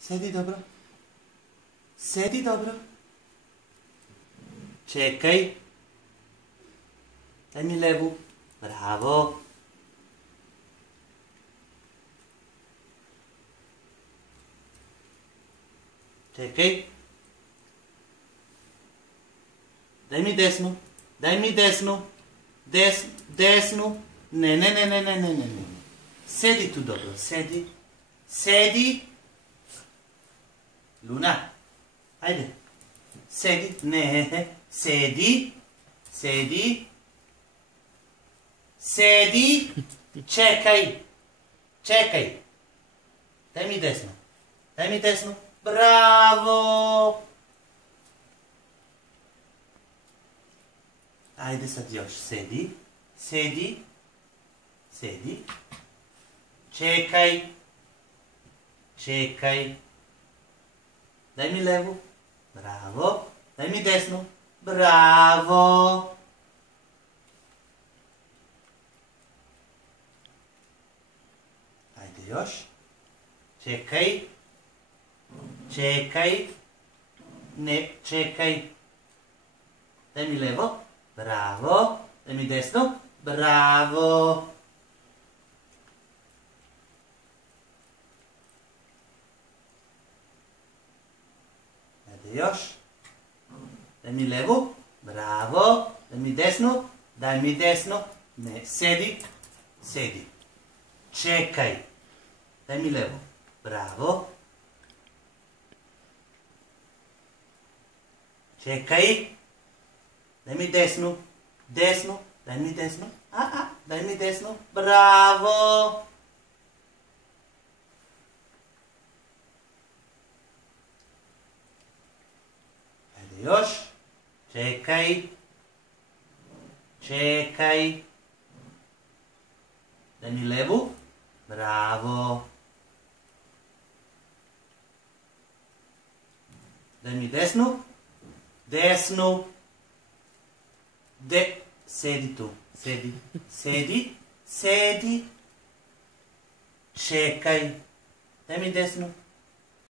Sedi dobro. Sedi dobro. Čekaj. Daj mi levu. Bravo. Čekaj. Daj mi desnu. Daj mi desnu. Desnu. Ne. Sedi tu dobro. Sedi. Sedi. Luna. Ajde. Sedi. Ne. Sedi. Sedi. Sedi. Čekaj. Čekaj. Daj mi desnu. Daj mi desnu. Bravo. Ajde sad još. Sedi. Sedi. Sedi. Čekaj. Čekaj. Daj mi levu. Bravo. Daj mi desnu. Bravo. Ajde još. Čekaj. Čekaj. Ne, čekaj. Daj mi levo. Bravo. Daj mi desno. Bravo. Ajde još. Daj mi levu. Bravo. Daj mi desnu. Daj mi desnu. Ne, sedi. Sedi. Čekaj. Daj mi levu. Bravo. Čekaj. Daj mi desnu. Desnu. Daj mi desnu. Daj mi desnu. Bravo. Ajde još. Čekaj. Čekaj. Daj mi levu. Bravo. Daj mi desnu. Desnu. Sedi tu. Sedi. Sedi. Sedi. Čekaj. Daj mi desnu.